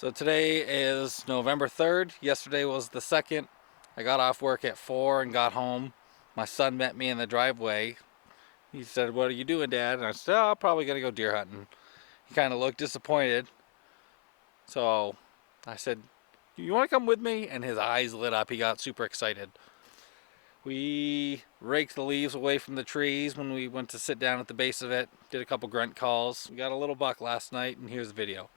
So today is November 3rd. Yesterday was the 2nd. I got off work at 4 and got home. My son met me in the driveway. He said, "What are you doing, Dad?" And I said, "Oh, I'm probably going to go deer hunting." He kind of looked disappointed. So I said, "You want to come with me?" And his eyes lit up. He got super excited. We raked the leaves away from the trees when we went to sit down at the base of it. Did a couple grunt calls. We got a little buck last night, and here's the video.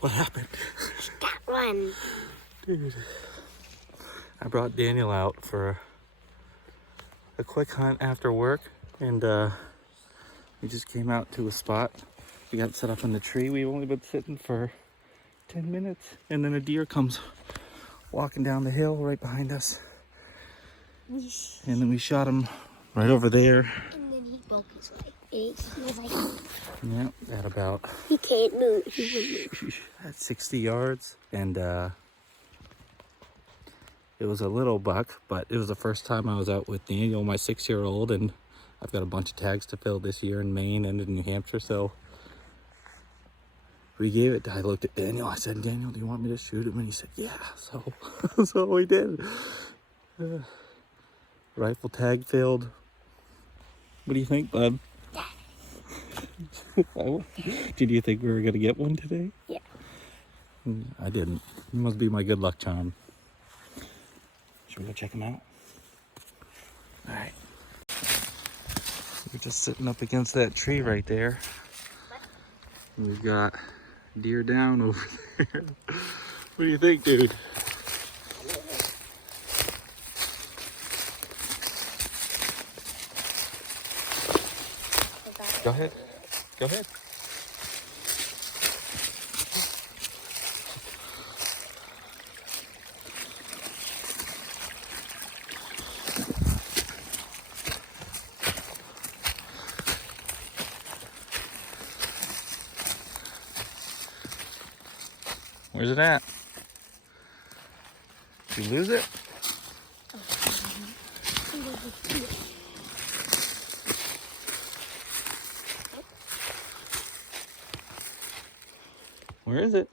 What happened? That one. Dude, I brought Daniel out for a quick hunt after work, and we just came out to a spot. We got set up in the tree. We've only been sitting for 10 minutes, and then a deer comes walking down the hill right behind us. And then we shot him right over there. And then he broke his leg. He was like, Yeah, at about... he can't move. He wouldn't move. at 60 yards. And it was a little buck, but it was the first time I was out with Daniel, my 6-year-old, and I've got a bunch of tags to fill this year in Maine and in New Hampshire, so we gave it. I looked at Daniel. I said, "Daniel, do you want me to shoot him?" And he said, "Yeah." So, so we did. Rifle tag filled. What do you think, bud? Did you think we were gonna get one today? Yeah. I didn't. You must be my good luck charm. Should we go check him out? All right. We're just sitting up against that tree right there. We've got deer down over there. What do you think, dude? Go ahead. Go ahead. Where's it at? Did you lose it? Where is it?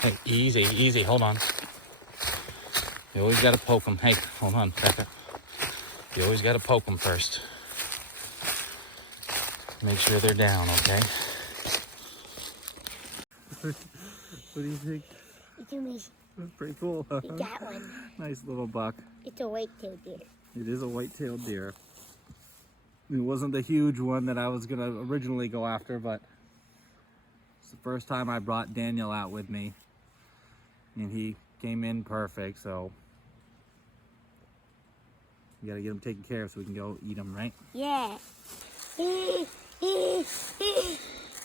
Hey, easy, easy. Hold on. You always got to poke them. Hey, hold on, back up. You always got to poke them first. Make sure they're down, okay? What do you think? It's amazing. That's pretty cool. We got one. Nice little buck. It's a white-tailed deer. It is a white-tailed deer. It wasn't the huge one that I was gonna originally go after, but it's the first time I brought Daniel out with me, and he came in perfect. So we gotta get him taken care of so we can go eat him, right? Yeah. You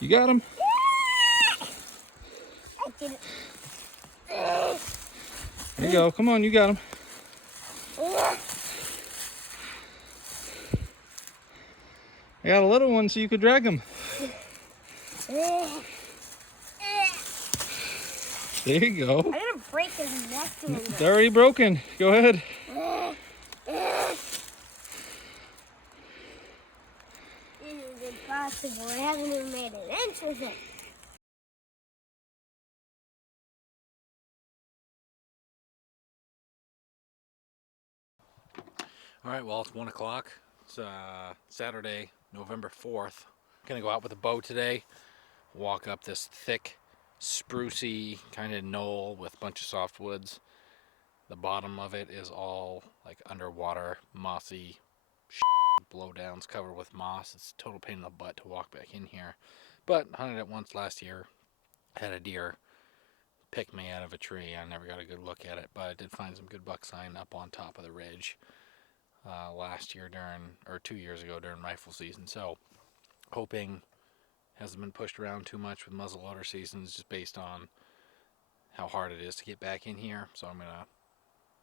got him. I did it. There you go. Come on, you got him. I got a little one so you could drag him. There you go. I'm gonna break his neck. It's already broken. Go ahead. This is impossible. I haven't even made an inch with it. All right, well, it's 1 o'clock. It's Saturday, November 4th. Gonna go out with a bow today. Walk up this thick, sprucey kind of knoll with a bunch of softwoods. The bottom of it is all like underwater, mossy blowdowns covered with moss. It's a total pain in the butt to walk back in here. But hunted it once last year. Had a deer pick me out of a tree. I never got a good look at it, but I did find some good buck sign up on top of the ridge last year or 2 years ago during rifle season. So hoping hasn't been pushed around too much with muzzleloader seasons, just based on how hard it is to get back in here. So I'm gonna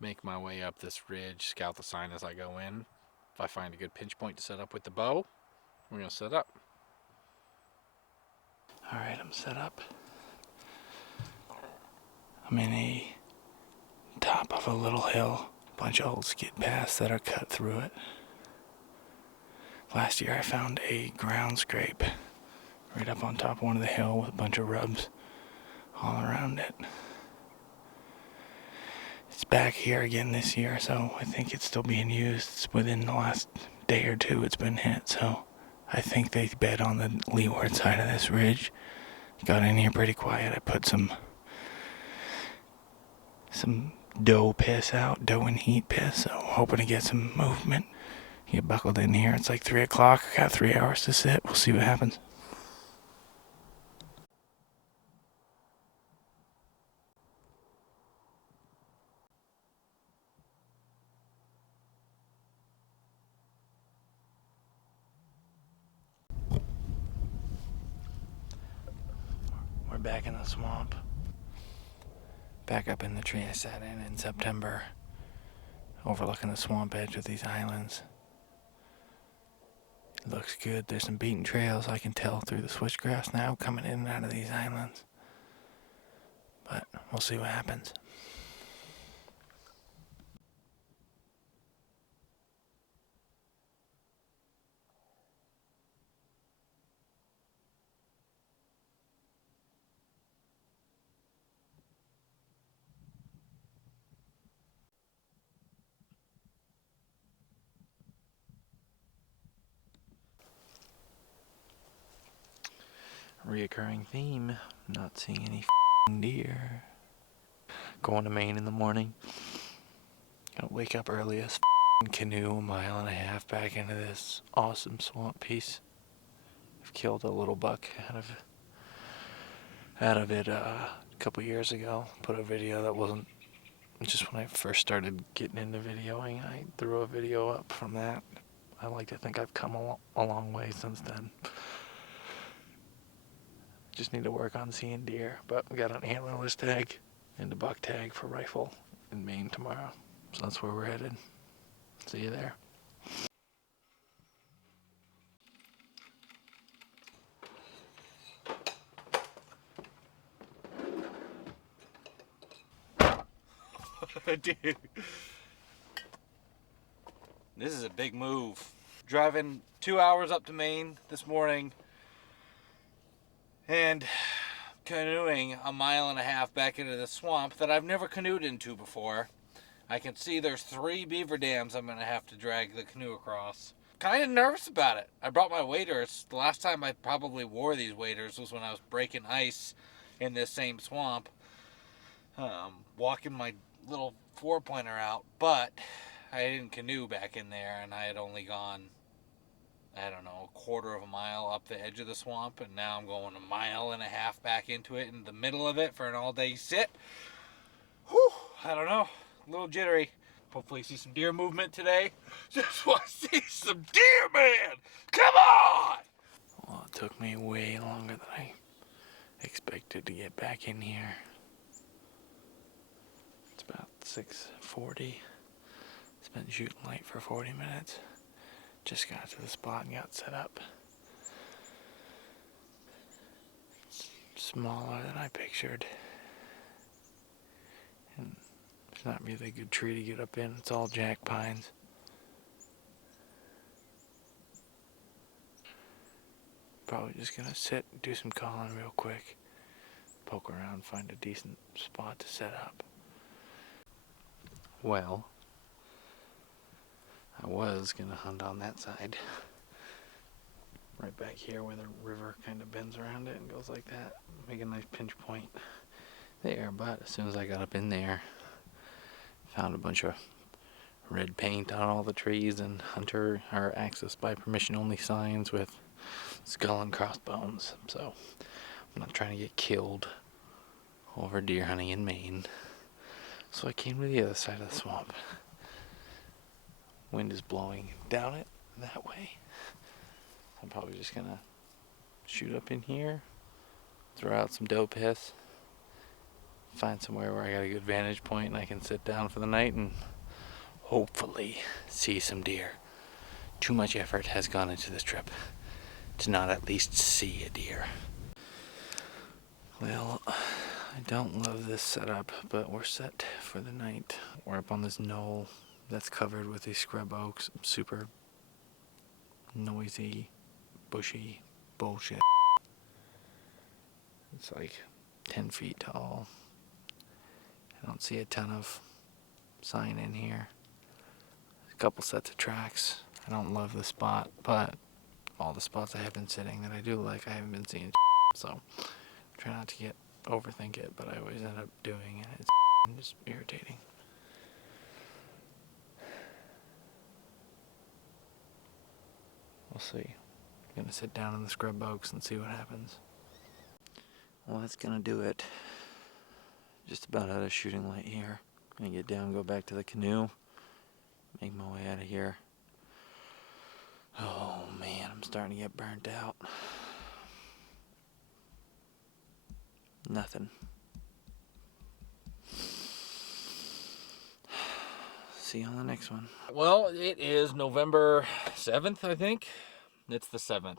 make my way up this ridge, scout the sign as I go in. If I find a good pinch point to set up with the bow, we're gonna set up. All right, I'm set up. I'm in a top of a little hill. Bunch of old skid paths that are cut through it. Last year I found a ground scrape right up on top of one of the hill with a bunch of rubs all around it. It's back here again this year, so I think it's still being used. It's within the last day or two it's been hit, so I think they bed on the leeward side of this ridge. Got in here pretty quiet. I put some dough piss out, dough and heat piss, so hoping to get some movement. Get buckled in here. It's like 3 o'clock. I got 3 hours to sit. We'll see what happens. We're back in the swamp. Back up in the tree I sat in September, overlooking the swamp edge with these islands. It looks good. There's some beaten trails I can tell through the switchgrass now coming in and out of these islands. But we'll see what happens. Reoccurring theme, not seeing any deer. Going to Maine in the morning. Gonna wake up early as canoe 1.5 miles back into this awesome swamp piece. I've killed a little buck out of it a couple years ago. Put a video that wasn't just when I first started getting into videoing. I threw a video up from that. I like to think I've come a long way since then. Just need to work on seeing deer, but we got an antlerless tag and a buck tag for rifle in Maine tomorrow. So that's where we're headed. See you there. Dude, this is a big move. Driving 2 hours up to Maine this morning and canoeing 1.5 miles back into the swamp that I've never canoed into before. I can see there's 3 beaver dams I'm going to have to drag the canoe across. Kind of nervous about it. I brought my waders. The last time I probably wore these waders was when I was breaking ice in this same swamp. Walking my little 4-pointer out, but I didn't canoe back in there, and I had only gone, I don't know, 1/4 mile up the edge of the swamp, and now I'm going 1.5 miles back into it in the middle of it for an all-day sit. Whew, I don't know, a little jittery. Hopefully see some deer movement today. Just want to see some deer, man! Come on! Well, it took me way longer than I expected to get back in here. It's about 6:40. It's been shooting light for 40 minutes. Just got to the spot and got set up. It's smaller than I pictured. And it's not really a good tree to get up in. It's all jack pines. Probably just gonna sit, do some calling real quick, poke around, find a decent spot to set up. Well, I was gonna hunt on that side, right back here where the river kind of bends around it and goes like that. Make a nice pinch point there, but as soon as I got up in there, found a bunch of red paint on all the trees and hunter or access by permission only signs with skull and crossbones. So I'm not trying to get killed over deer hunting in Maine. So I came to the other side of the swamp. Wind is blowing down it that way. I'm probably just gonna shoot up in here, throw out some doe piss, find somewhere where I got a good vantage point and I can sit down for the night and hopefully see some deer. Too much effort has gone into this trip to not at least see a deer. Well, I don't love this setup, but we're set for the night. We're up on this knoll that's covered with these scrub oaks, super noisy, bushy bullshit. It's like 10 feet tall. I don't see a ton of sign in here. A couple sets of tracks. I don't love the spot, but all the spots I have been sitting that I do like, I haven't been seeing. So try not to overthink it, but I always end up doing it. It's just irritating. We'll see. I'm gonna sit down in the scrub oaks and see what happens. Well, that's gonna do it. Just about out of shooting light here. Gonna get down, go back to the canoe, make my way out of here. Oh man, I'm starting to get burnt out. Nothing. See you on the next one. Well, it is November 7th, I think. It's the 7th.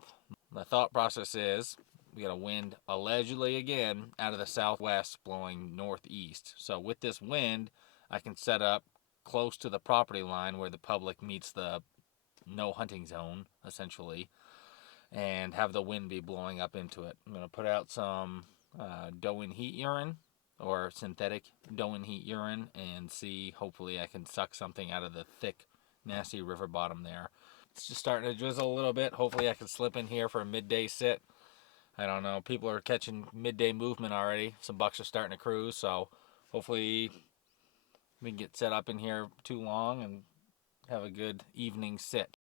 The thought process is we got a wind allegedly again out of the southwest blowing northeast. So with this wind, I can set up close to the property line where the public meets the no hunting zone, essentially, and have the wind be blowing up into it. I'm going to put out some doe and heat urine, or synthetic doe and heat urine, and see, hopefully I can suck something out of the thick, nasty river bottom there. It's just starting to drizzle a little bit. Hopefully I can slip in here for a midday sit. I don't know. People are catching midday movement already. Some bucks are starting to cruise, so hopefully we can get set up in here too long and have a good evening sit.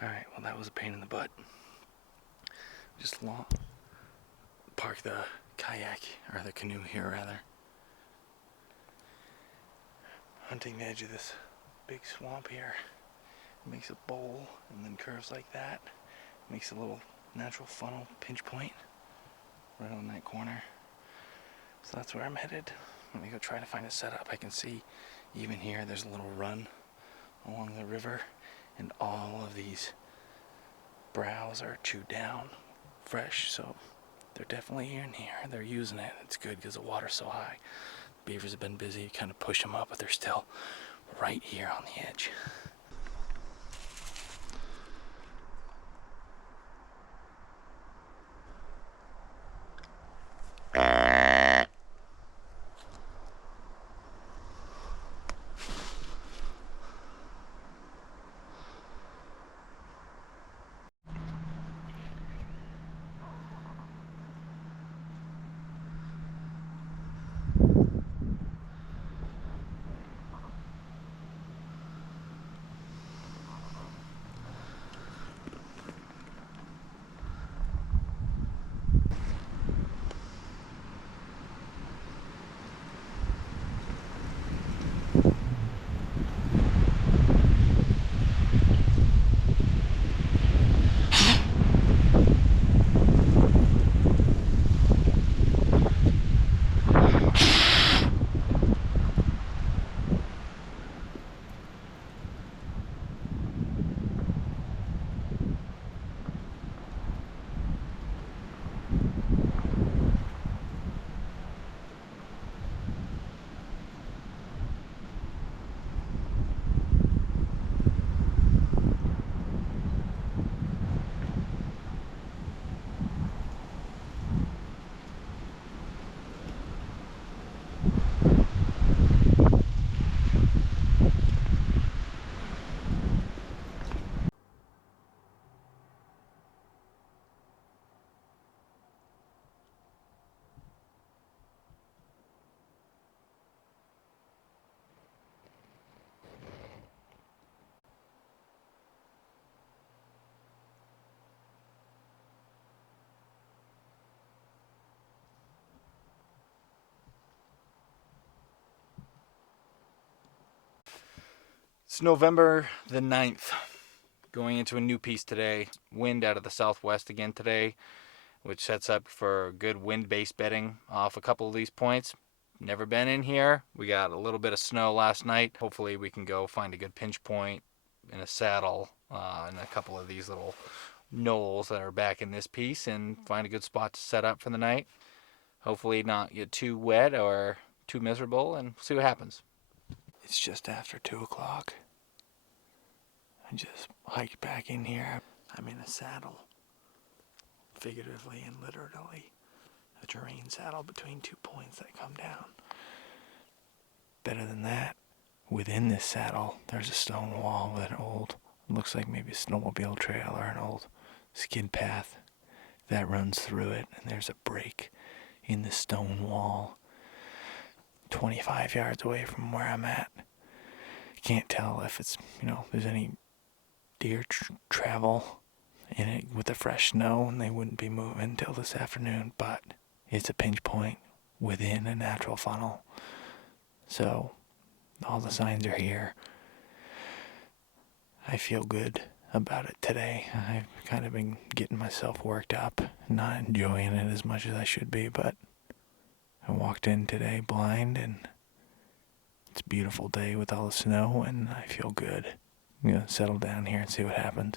Alright, well that was a pain in the butt. Just park the kayak, or the canoe here rather. Hunting the edge of this big swamp here. It makes a bowl and then curves like that. Makes a little natural funnel pinch point right on that corner. So that's where I'm headed. Let me go try to find a setup. I can see even here there's a little run along the river, and all of these browse are chewed down fresh, so they're definitely in here. They're using it. It's good because the water's so high. Beavers have been busy, kind of push them up, but they're still right here on the edge. It's November the 9th. Going into a new piece today. Wind out of the southwest again today, which sets up for good wind-based bedding off a couple of these points. Never been in here. We got a little bit of snow last night. Hopefully we can go find a good pinch point in a saddle and a couple of these little knolls that are back in this piece and find a good spot to set up for the night. Hopefully not get too wet or too miserable, and see what happens. It's just after 2 o'clock. I just hiked back in here. I'm in a saddle, figuratively and literally. A terrain saddle between 2 points that come down. Better than that, within this saddle, there's a stone wall with an old, looks like maybe a snowmobile trail or an old skid path that runs through it, and there's a break in the stone wall 25 yards away from where I'm at. Can't tell if it's, there's any deer travel in it with the fresh snow, and they wouldn't be moving until this afternoon, but it's a pinch point within a natural funnel. So all the signs are here. I feel good about it today. I've kind of been getting myself worked up, not enjoying it as much as I should be, but I walked in today blind, and it's a beautiful day with all the snow, and I feel good. I'm going to settle down here and see what happens.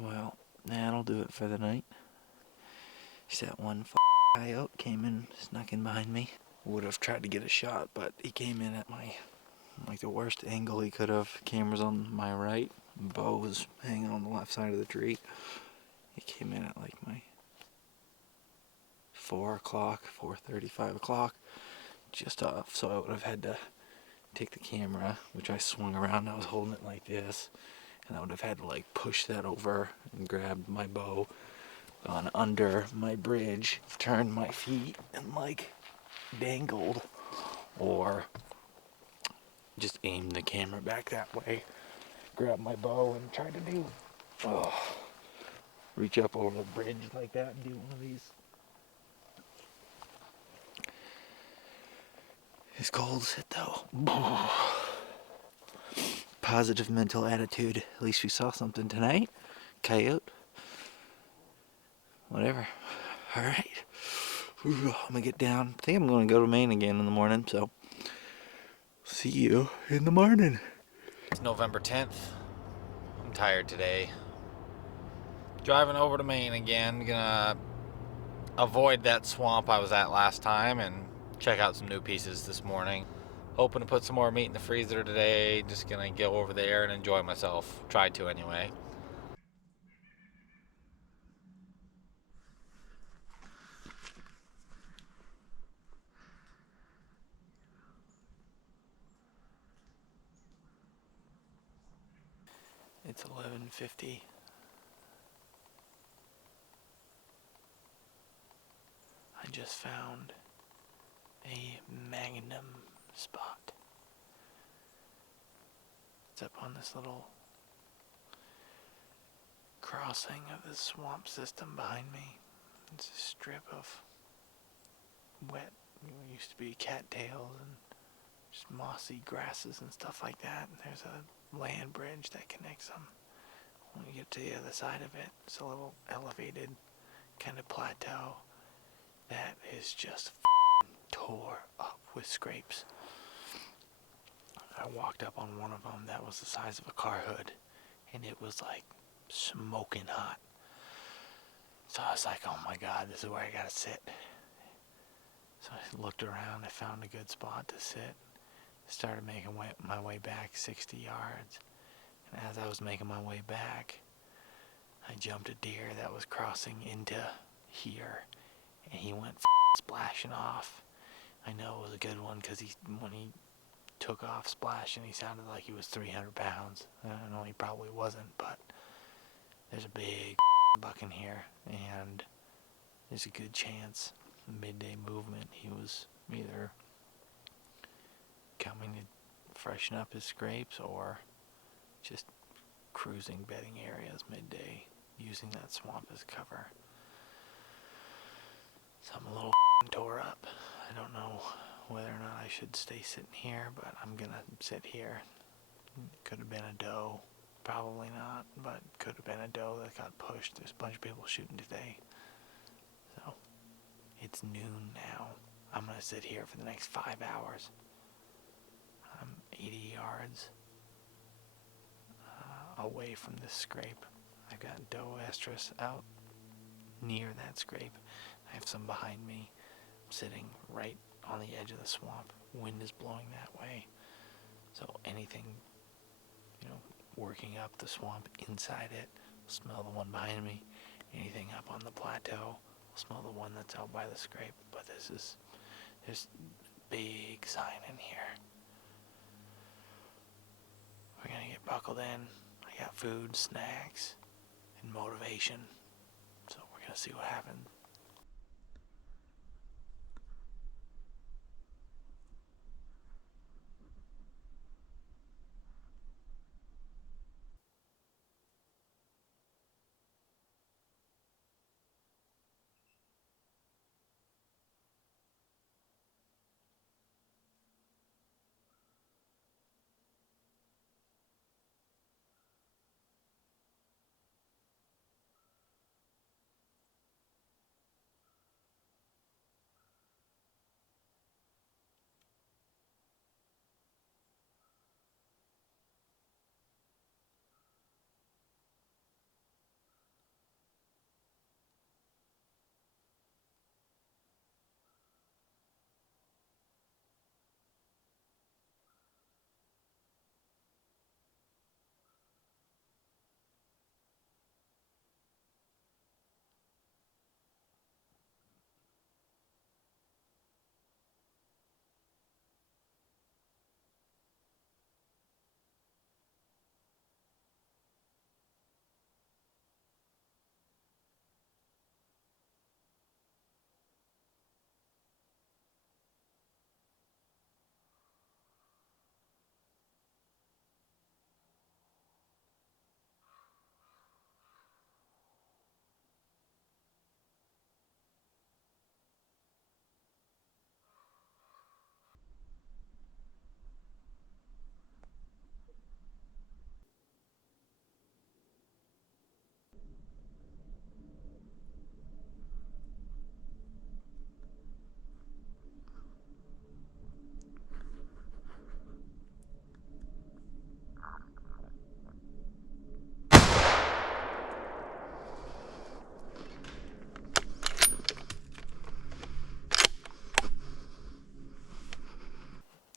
Well, that'll do it for the night. Just that one coyote came in, snuck in behind me. Would have tried to get a shot, but he came in at the worst angle he could have. Camera's on my right, bow was hanging on the left side of the tree. He came in at my 4 o'clock, 4:30, 5 o'clock, just off. So I would have had to take the camera, which I swung around. I was holding it like this, and I would have had to push that over and grab my bow, gone under my bridge, turned my feet, and dangled, or just aimed the camera back that way, grab my bow, and try to do reach up over the bridge like that and do one of these. It's cold as it though. Positive mental attitude. At least we saw something tonight. Coyote. Whatever. Alright. I'm gonna get down. I think I'm gonna go to Maine again in the morning, so see you in the morning. It's November 10th. I'm tired today. Driving over to Maine again. Gonna avoid that swamp I was at last time and check out some new pieces this morning. Hoping to put some more meat in the freezer today. Just gonna go over there and enjoy myself. Try to anyway. It's 11:50. just found a magnum spot. It's up on this little crossing of the swamp system behind me. It's a strip of wet, used to be cattails and just mossy grasses and stuff like that. And there's a land bridge that connects them. When you get to the other side of it, it's a little elevated kind of plateau that is just tore up with scrapes. I walked up on one of them that was the size of a car hood, and it was like smoking hot. So I was like, oh my God, this is where I gotta sit. So I looked around, I found a good spot to sit. Started making my way back 60 yards. And as I was making my way back, I jumped a deer that was crossing into here, and he went splashing off. I know it was a good one because when he took off splashing, he sounded like he was 300 pounds. I know he probably wasn't, but there's a big buck in here, and there's a good chance midday movement he was either coming to freshen up his scrapes or just cruising bedding areas midday, using that swamp as cover. So I'm a little tore up. I don't know whether or not I should stay sitting here, but I'm gonna sit here. Could have been a doe, probably not, but could have been a doe that got pushed. There's a bunch of people shooting today. So it's noon now. I'm gonna sit here for the next 5 hours. I'm 80 yards away from this scrape. I've got doe estrus out near that scrape. I have some behind me. I'm sitting right on the edge of the swamp. Wind is blowing that way. So anything, working up the swamp inside it will smell the one behind me. Anything up on the plateau will smell the one that's out by the scrape. But there's big sign in here. We're gonna get buckled in. I got food, snacks, and motivation. So we're gonna see what happens.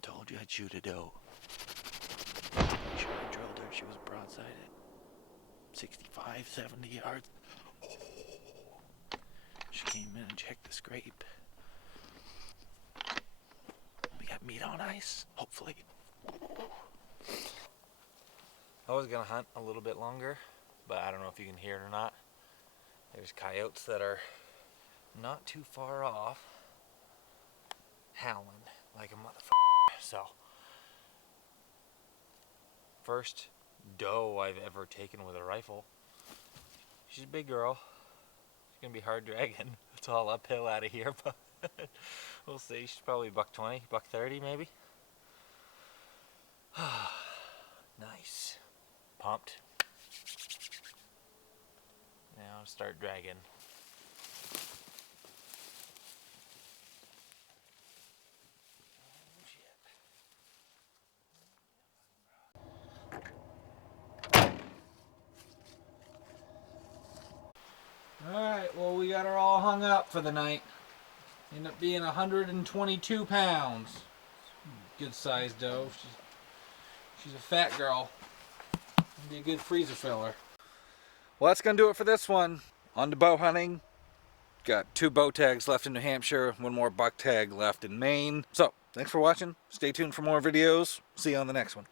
Told you I'd shoot a doe. Make sure I drilled her. She was broadside at 65, 70 yards. She came in and checked the scrape. We got meat on ice, hopefully. I was gonna hunt a little bit longer, but I don't know if you can hear it or not. There's coyotes that are not too far off. howling like a motherfucker. So, first doe I've ever taken with a rifle. She's a big girl. It's gonna be hard dragging. It's all uphill out of here, but we'll see. She's probably $120, $130 maybe. Nice. Pumped. Now start dragging. Alright, well, we got her all hung up for the night. Ended up being 122 pounds. Good sized doe. She's a fat girl. Be a good freezer filler. Well, that's going to do it for this one. On to bow hunting. Got 2 bow tags left in New Hampshire, 1 more buck tag left in Maine. So, thanks for watching. Stay tuned for more videos. See you on the next one.